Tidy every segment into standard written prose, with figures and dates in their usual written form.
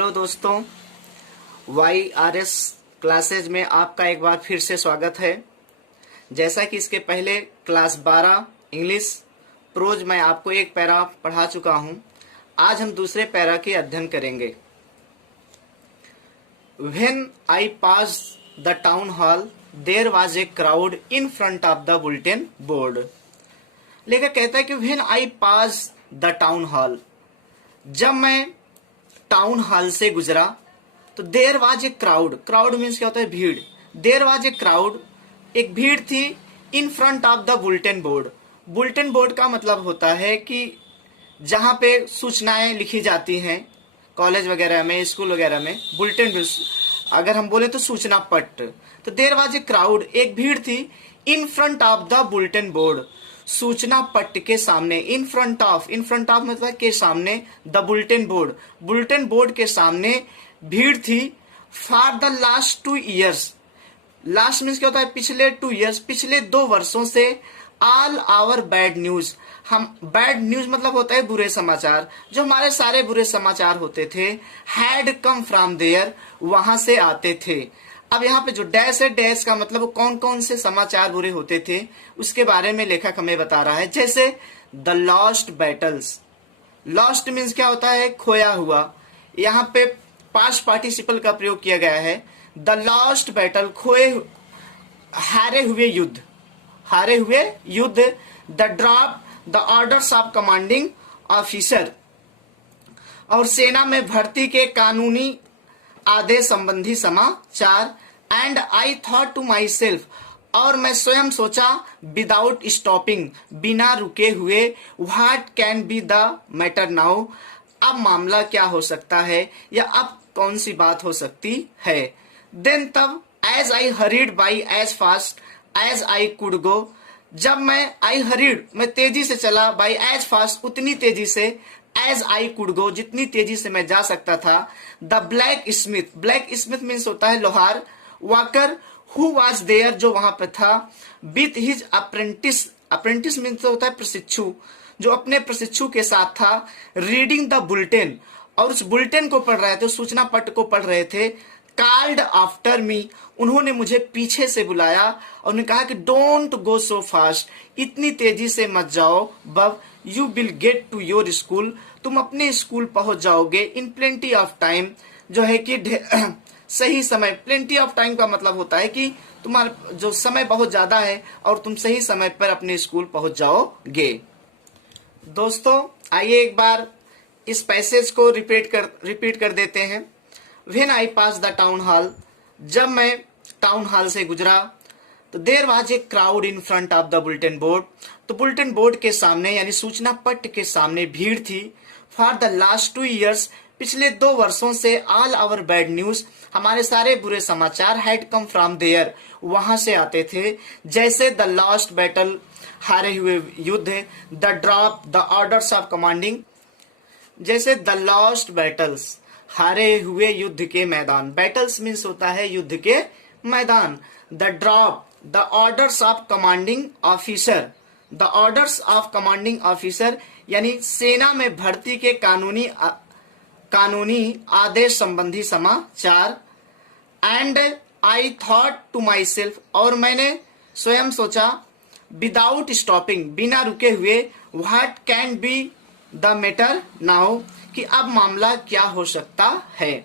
Hello दोस्तों, YRS classes में आपका एक बार फिर से स्वागत है। जैसा कि इसके पहले क्लास 12 इंग्लिश प्रोज मैं आपको एक पैरा पढ़ा चुका हूं, आज हम दूसरे पैरा के अध्ययन करेंगे। When I passed the town hall, there was a crowd in front of the bulletin board. लेखक कहता है कि When I passed the town hall, जब मैं टाउन हॉल से गुजरा तो there was a crowd. Crowd means क्या होता है? भीड़। देर वाज ए क्राउड, एक भीड़ थी in front of the bulletin board. Bulletin board का मतलब होता है कि जहां पे सूचनाएं लिखी जाती हैं कॉलेज वगैरह में, स्कूल वगैरह में, बुलेटिन अगर हम बोले तो सूचना पट। तो देर वाज ए क्राउड, एक भीड़ थी in front of the bulletin board, सूचना पट्ट के सामने। इन फ्रंट ऑफ मतलब के सामने, द बुलेटिन बोर्ड के सामने भीड़ थी। For the last 2 years, last means क्या होता है? पिछले 2 years, पिछले 2 वर्षों से ऑल आवर बैड न्यूज, हम बैड न्यूज मतलब होता है बुरे समाचार, जो हमारे सारे बुरे समाचार होते थे, हैड कम फ्रॉम देयर, वहां से आते थे। अब यहाँ पे जो डैश है, डैश का मतलब कौन कौन से समाचार बुरे होते थे उसके बारे में लेखक हमें बता रहा है। जैसे the lost battles, lost means क्या होता है? खोया हुआ। यहाँ पे पास्ट पार्टिसिपल का प्रयोग किया गया है। द लॉस्ट बैटल, हारे हुए युद्ध। The drop the orders of commanding officer, और सेना में भर्ती के कानूनी आदेश संबंधी समाचार। And I thought to myself, और मैं स्वयं सोचा, विदाउट स्टॉपिंग, बिना रुके हुए, what can be the matter now, अब मामला क्या हो सकता है या अब कौन सी बात हो सकती है। देन तब, as I hurried by as fast as I could go, जब मैं तेजी से चला, बाई एज फास्ट, उतनी तेजी से, एज आई कुड गो, जितनी तेजी से मैं जा सकता था। द ब्लैक स्मिथ मीन्स होता है लोहार। वाकर हु वॉज देयर, जो वहां पे था। विथ हिज अप्रेंटिस मीन्स होता है प्रशिक्षु, जो अपने प्रशिक्षु के साथ था। रीडिंग द बुलेटिन, और उस बुलेटिन को पढ़ रहे थे, सूचना पट को पढ़ रहे थे। कॉल्ड आफ्टर मी, उन्होंने मुझे पीछे से बुलाया और उन्होंने कहा कि डोंट गो सो फास्ट, इतनी तेजी से मत जाओ bub, you will get to your school, तुम अपने स्कूल पहुंच जाओगे। इन प्लेंटी ऑफ टाइम, जो है कि सही समय। प्लेंटी ऑफ टाइम का मतलब होता है कि तुम्हारा जो समय बहुत ज्यादा है और तुम सही समय पर अपने स्कूल पहुंच जाओगे। दोस्तों, आइए एक बार इस पैसेज को रिपीट कर देते हैं। When I pass the town hall, जब मैं टाउन हॉल से गुजरा तो there was a crowd in front of the bulletin board, तो बुलेटिन बोर्ड के सामने यानी सूचना पट्ट के सामने भीड़ थी। फॉर द लास्ट 2 years, पिछले 2 वर्षों से, ऑल आवर बैड न्यूज, हमारे सारे बुरे समाचार, हैड कम फ्रॉम देयर, वहां से आते थे। जैसे द लॉस्ट बैटल, हारे हुए युद्ध। The drop the orders of commanding, जैसे द लॉस्ट बैटल्स, हारे हुए युद्ध के मैदान। बैटल्स मीन्स होता है युद्ध के मैदान। The drop the orders of commanding officer, the orders of commanding officer यानी सेना में भर्ती के कानूनी आदेश संबंधी समाचार। And I thought to myself, और मैंने स्वयं सोचा, विदाउट स्टॉपिंग, बिना रुके हुए, what can be the matter now, कि अब मामला क्या हो सकता है।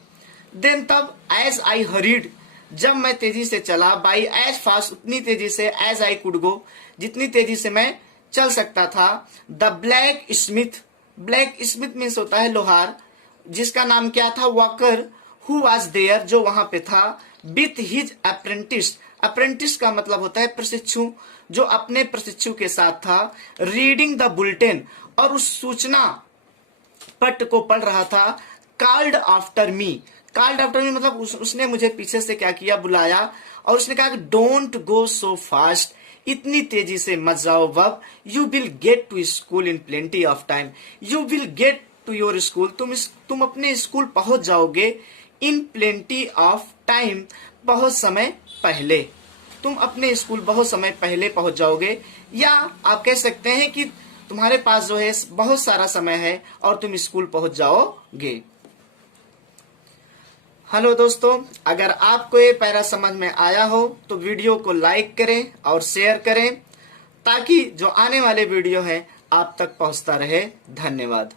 देन तब, एज आई हरीड, जब मैं तेजी से चला, बाई एज फास्ट, उतनी तेजी से, एज आई कुड गो, जितनी तेजी से मैं चल सकता था। द ब्लैक स्मिथ मीन्स होता है लोहार, जिसका नाम क्या था? वॉकर हु वॉज देयर, जो वहां पे था। विथ हिज अप्रेंटिस का मतलब होता है प्रशिक्षु, जो अपने प्रशिक्षु के साथ था। रीडिंग द बुलेटिन, और उस सूचना पट को पढ़ रहा था। कॉल्ड आफ्टर मी मतलब उसने मुझे पीछे से क्या किया? बुलाया, और उसने कहा कि डोंट गो सो फास्ट, इतनी तेजी से मत जाओ bub, you will get to school in plenty of time, you will get to your school, तुम अपने स्कूल पहुंच जाओगे। इन प्लेंटी ऑफ टाइम, बहुत समय पहले, तुम अपने स्कूल बहुत समय पहले पहुंच जाओगे। या आप कह सकते हैं कि तुम्हारे पास जो है बहुत सारा समय है और तुम स्कूल पहुंच जाओगे। हेलो दोस्तों, अगर आपको ये पैरा समझ में आया हो तो वीडियो को लाइक करें और शेयर करें ताकि जो आने वाले वीडियो है आप तक पहुंचता रहे। धन्यवाद।